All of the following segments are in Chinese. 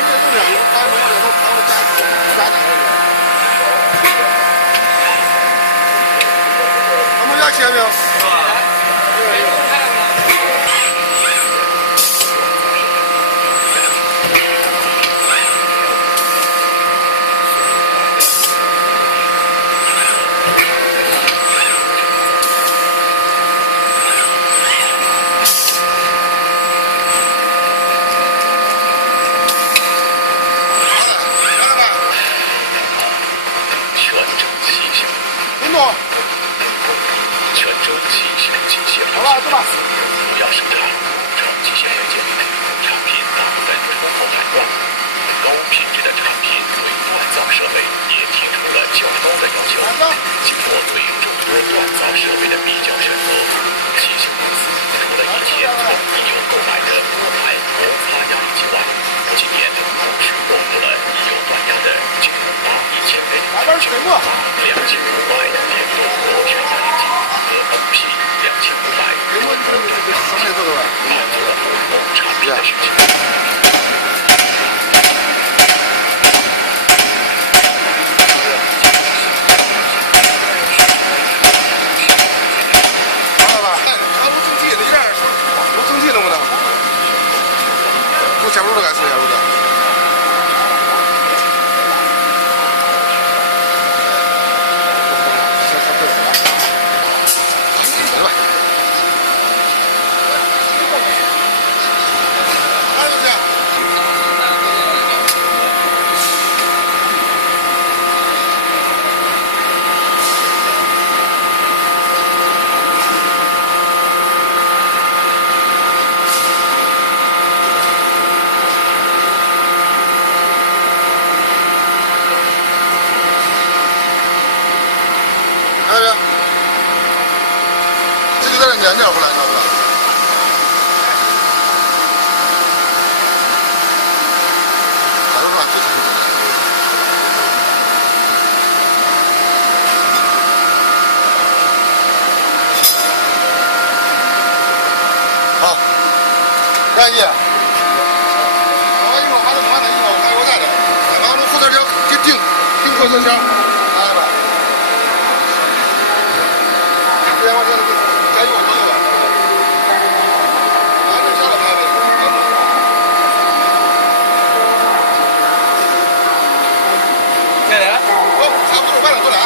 边这路上有反正我这都跑到家那个。他们家前面。是吧？好吧，走吧。主要生产长期限原件产品大部分出口海外，高品质的产品对锻造设备也提出了较高的要求。经过对众多锻造设备的比较审核，吉星公司除了以前从已有购买的波台和擦压仪器外，今年陆续购入了已有断压的9八1000杯、2500电动螺旋压仪器和空气2500。满足了不同产品的需求。好了吧？他无蒸汽的样儿，无蒸汽能不能？我下边都该说下边的。看到没有？这就在这粘点回来，知道不知道？还有啥？好，愿意。我一会儿把它买了以后，还有啥的？把我们后头条给钉后头条，拿来吧。这样我现在加油都有了，拿着下了牌子。现在？哦，差不多完了，多大？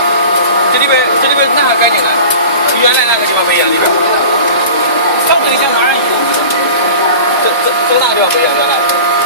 这里边哪个改进了？跟原来那个地方不一样，里边。上头像哪样一样？这个哪个地方不一样？原来？